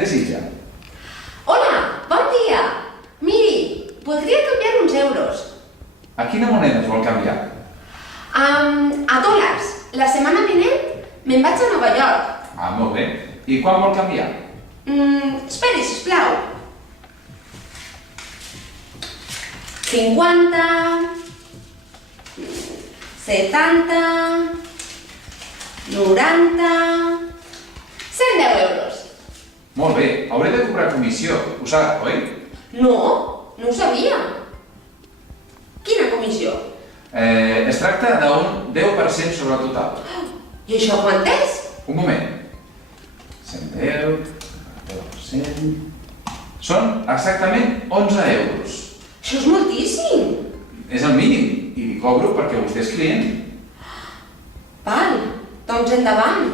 què desitja? Hola, bon dia! Miri, voldria canviar uns euros. A quina moneda es vol canviar? A dòlars. La setmana vinent me'n vaig a Nova York. Ah, molt bé. I quan vol canviar? Esperi, sisplau. 50... 70... 90... 110 euros. Molt bé, hauré de cobrar comissió, ho sap, oi? No, no ho sabia. Quina comissió? Es tracta d'un 10% sobre el total. I això quant és? Un moment. 110, 10%... Són exactament 11 euros. Això és moltíssim. És el mínim, i li cobro perquè vostè és client. Val, doncs endavant.